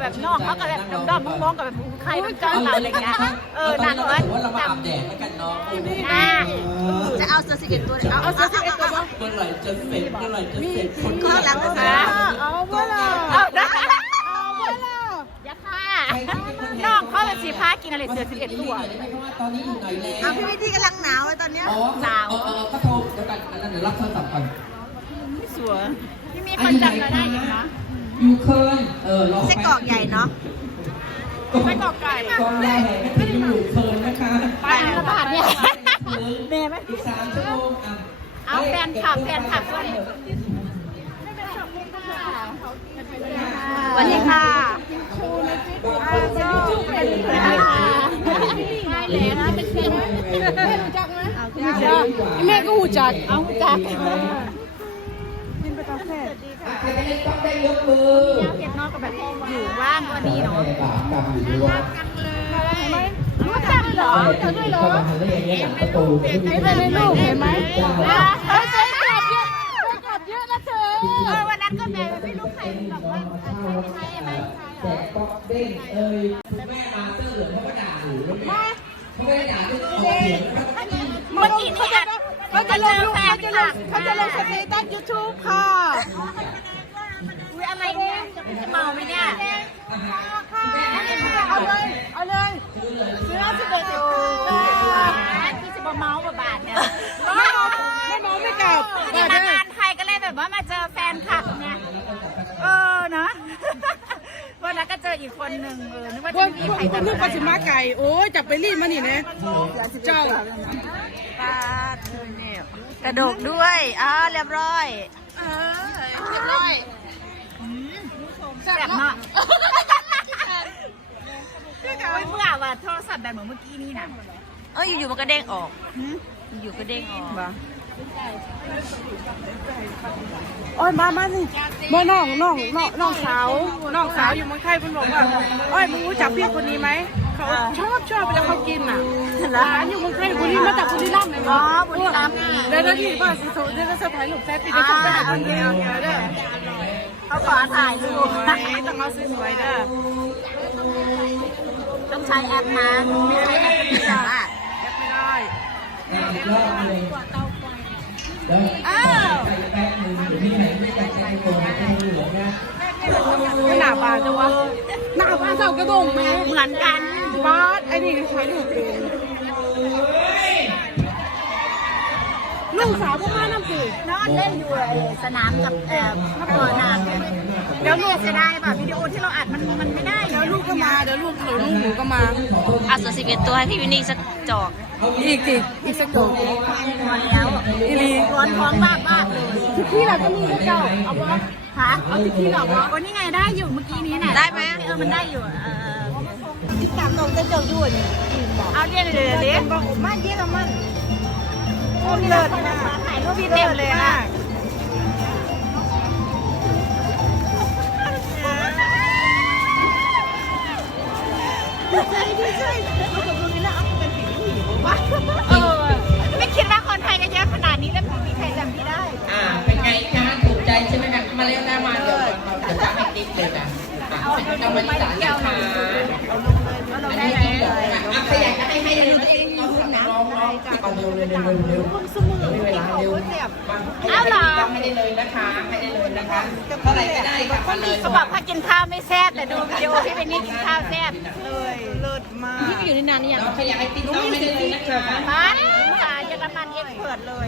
แบบน้องเขาก็แบบดอมๆมองๆกับแบบใครเป็นเจ้าเราอะไรเงี้ยเออนั่นเราว่าถือว่าเรามาอาบแดดแล้วกันเนาะน่าจะเอาเสื้อสิเอ็ดตัวเอาเอาเสื้อสิเอ็ดตัวบ้างเมื่อไหร่จะเสร็จเมื่อไหร่จะเสร็จคนข้างหลังก็อ่าเอาเวลาเอาได้เอาเวลาอย่าฆ่าน้องเขาเป็นสีผ้ากินอะไรเสือสิบเอ็ดตัวตอนนี้อยู่ไหนแล้วเอาพี่วิธีกำลังหนาวเลยตอนเนี้ยอ๋อเออเออก็โทรเดี๋ยวกันอันนั้นเดี๋ยวรับโทรศัพท์ก่อนสวยที่มีคนจำเราได้อยู่นะ ยูเคิร์นเออรอไส้กรอกใหญ่เนาะไส้กรอกไก่กองยาแห่ก็ถึงยูเคิร์นนะคะไปละบาทเนี่ยแม่ไหมอีกสามชั่วโมงอะเอาแฟนคลับแฟนคลับด้วยสวัสดีค่ะไม่เลยนะเป็นเพื่อนแม่ก็หูจัก เอาจัก ใครจะเล่นต้องได้ยกมือเก็บนอกกับแบบอยู่ว่างก็ดีเนาะบากรรมอยู่ด้วยรู้จักเหรอเธอด้วยเหรอเข้ามาทางนี้อย่างเงี้ยหลังประตูไม่เป็นในลูกเห็นไหมเฮ้ยเจ๊กลับเยอะกลับเยอะนะเธอเอวันนั้นก็แบบไม่รู้ใครแบบว่าใช่ไหมอะไรแจกป๊อกเด้งเอ้ยคุณแม่มาเสื้อเหลืองเขาก็ด่าหนูเขาไม่ได้ด่าด้วยเสียงนะครับเมื่อกี้นี่อะ เขาจะลงลูกเขาจะลงเขาจะลงสเตตัสยูทูบค่ะอุ้ยอะไรเนี่ยจะเมาไหมเนี่ยเอาเลยเอาเลยเสื้อสิบเอ็ดตัวพี่จะมาเมาส์บาทเนี่ยไม่เมาไม่เมาไม่กลับนี่มางานไทยก็เลยแบบว่ามาเจอแฟนคลับเนี่ยเออเนาะวันนั้นก็เจออีกคนหนึ่งเออนึกว่าพวจะกมีพวกใครพวกจำลูกปัสมาไก่ โอ้ยจับไปรีดมานี่นะเจ้าปาดคือเนี่ย กระดกด้วยอ่าเรียบร้อยเรียบร้อยแซ่บมากโอ้ยเมื่อว่าโทรศัพท์แบบเหมือนเมื่อกี้นี่นะเอ้ยอยู่ๆมันก็เด้งออกอยู่ๆก็เด้งออก โอ้ยมามาสิเมื่อน้องน้องน้องน้องสาวน้องสาวอยู่เมืองไทยเพิ่นบอกว่าโอ้ยมึงรู้จักพี่คนนี้ไหมเขาชอบชอบเวลาเขากินอะร้านอยู่เมืองไทยบุรีมาจากบุรีรัมย์เลยอ๋อเนาะบุรีรัมย์เดี๋ยวเดี๋ยวที่บ้านสิโซเดี๋ยวก็เซอร์ไพรส์ลูกแซ่บปีเดี๋ยวส่งไปให้คนเดียวเดี๋ยวเด้อเขาขอถ่ายรูปต้องเอาสวยๆเด้อต้องใช้แอปนะไม่ใช้แอปก็ไม่ได้แอปไม่ได้ อีกรอบหนึ่งเดี๋ยวอ้าวแป๊บนึงเดี๋ยวมีใครไม่ได้ใช้ตัวนะใช้เหลืองนะไม่หนาบานจังวะหนาบานเจ้ากระดงไหมเหมือนกันบาสไอ้นี่ใช้ลูกเองลูกสาวพ่อมาน้ำสินอนเล่นอยู่ไอ้สนามกับเอ่อเมื่อก่อนน่ะเดี๋ยวลูกจะได้ป่ะวิดีโอที่เราอัดมันมันไม่ได้เดี๋ยวลูกก็มาเดี๋ยวลูกเดี๋ยวลูกหนูก็มาเอาเสื้อสิบเอ็ดตัวให้พี่วินนี่สักจอกอีกสิอีกสักโดดพอแล้ว อีลีร้อนท้องมากมากเลยที่เราก็มีนะเจ้าเอาวะฮะเอาที่หรอวะวันนี้ไงได้อยู่เมื่อกี้นี้น่ะได้ไหมเออมันได้อยู่เออที่สามน้องจะเจ้าด้วยเอาเรียนเลยเด็กบอกมาเยี่ยมมันโอ้เลิศมากถ่ายรูปพี่เต็มเลยนะ วหน้ามาเดี๋ยวก่อนเดี๋ยวจะให้ติ๊กเลยนะเอาบริจาคนะคะอันนี้ติ๊กเหรออะใครอยากจะให้ให้เลย ๆติ๊กน้องน้องน้องเอาเร็วเร็วเร็วเร็วเร็วไม่เวลาเร็วเอาเหรอให้ได้เลยนะคะให้ได้เลยนะคะเท่าไหร่ก็ได้ค่ะมาเลยเขาบอกว่ากินข้าวไม่แซ่บแต่ดูวิดีโอพี่เป็นนี่กินข้าวแซ่บเลยพี่ไปอยู่ในนานนี่ยังน้องใครอยากให้ติ๊กน้องให้ได้เลยนะคะมันสายจะกำนันเอ็กซ์เพิร์ดเลย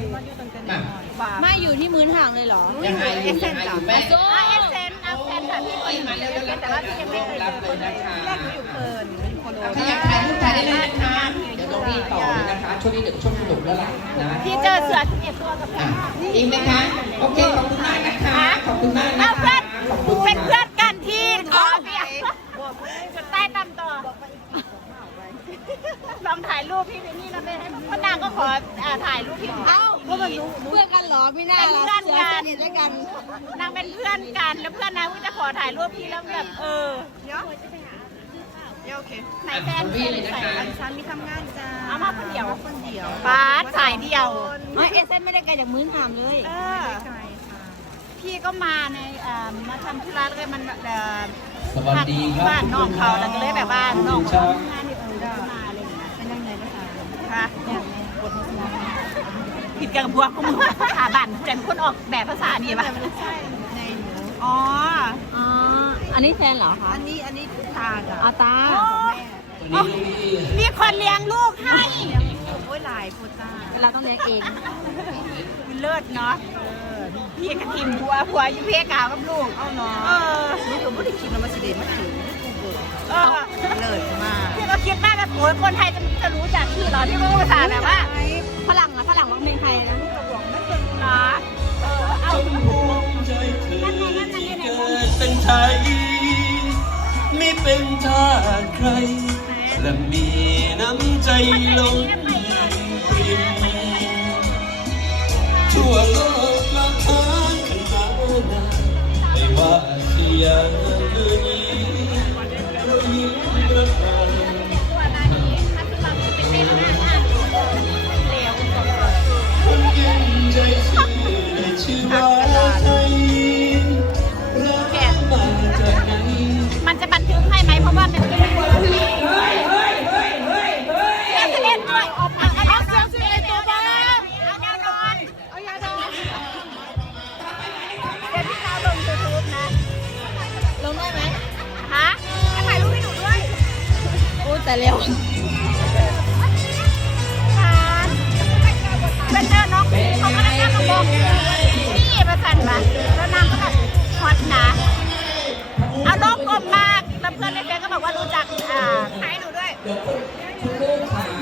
อะไม่อยู่ที่มื้นห่างเลยเหรอยังไงอยู่ยังไงอยู่แม่เอาเอ็กเซนเอาแฟนค่ะพี่คนมาเร็วๆแต่ว่าพี่ยังไม่เคยเจรัอบเลคยนนะคะแรกหนูอยู่เพลิ ช่วงนี้เดี๋ยวช่วงสนุกแล้วล่ะนะพี่เจอเสือสิบเอ็ดตัวกับอะอีกไหมคะโอเคขอบคุณมากนะคะขอบคุณมากนะเอาเพื่คะอนขอบคุณเป็นค่ะเพื่อนกันที่ขอเบียร์จุดใต้ตำต่อลองถ่ายรูปพี่เป็นนี่นะเป็นเพราะนางก็ขออ่าถ่ายรูปพี่เอ้าเพราะมันเพื่อนกันเหรอไม่น่าเป็นเพื่อนกันเสือสนิทด้วยกัน นางเป็นเพื่อนกันแล้วเพื่อนนางก็จะขอถ่ายรูปพี่แล้วแบบเออเนาะ โอเคไหนแฟนพี่เลยนะคะฉันมีทำงานจ้าเอามาคนเดียวคนเดียวปาดสายเดียวไม่เอเซนไม่ได้ไกลจากมื้นห่างเลยเออพพี่ก็มาในเอ่อมาทำธุระแล้วก็มันเอ่อสวัสดีครับบ้านน้องเขาแล้วก็เลยแบบว่าน้องครัเขาบทำงานที่เออได้มาอะไรอย่างเงี้ยเป็นยังไงก็ตามค่ะผิดกันกับพวกกูมึงภาษาบ้านผู้ใดเป็นคนออกแบบภาษานี่ปะอ๋ออ๋ออันนี้แฟนเหรอคะอันนี้อันนี้ ตาจ้ะอาตาตัวนี้มีคนเลี้ยงลูกให้โอ้ยหลายคนจ้าเราต้องเลี้ยงเองเลิศเนาะพี่กระทิมผัวผัวอยู่เพกาวกับลูกเอาเนาะเออนี่ก็ไม่ได้คิดว่ามันสิเดมาถึงเออเลิศมากพี่ก็คิดมากแบบโอ้ยคนไทยจะจะรู้จักพี่เหรอที่รู้ภาษาแบบว่าฝรั่งอะฝรั่งร้องเพลงไทยนะเหรอเออเอาภูมิใจเธอที่เกิดเป็นไทยไม่ เป็นทาสใคร และมีน้ำใจลงปริมทั่วโลกละทานขนาดนไม่ว่าที่ยังนี้เด้วยเอาเซลฟี่ตัวไปเอายาดอนอายาดอนเดี๋ยวพี่ดาวลงยูทูบนะลงได้ไหมฮะถ่ายรูปให้หนูด้วยโอ้แต่เร็วเป็นเจอน้เขาก็นั่งมาบอกนี่ประสันปะแล้วนางก็แบบฮอตนะเอาโลกกลมมากแล้วเพื่อนในเฟก็บอกว่ารู้จักอาให้หนูด้วย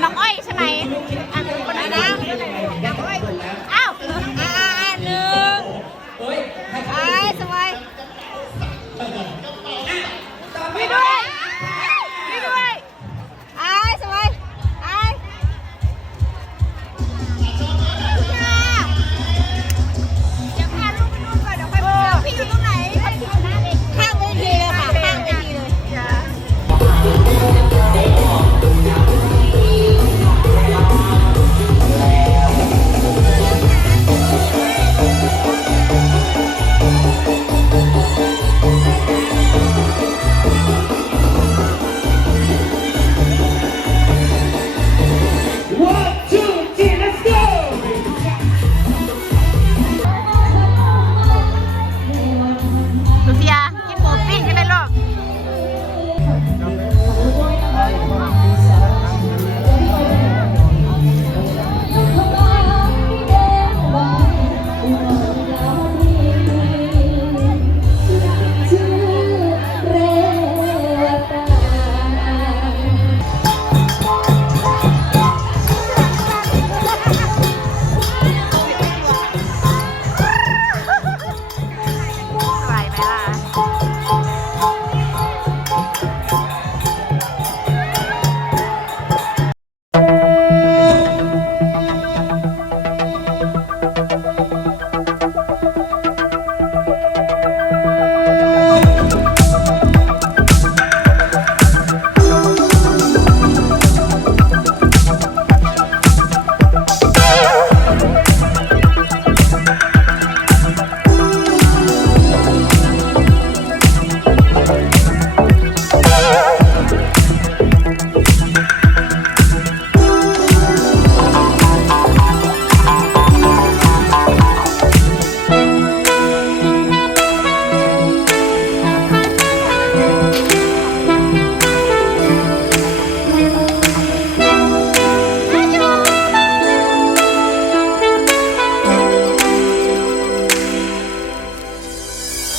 น้องอ้อยใช่ไหม え?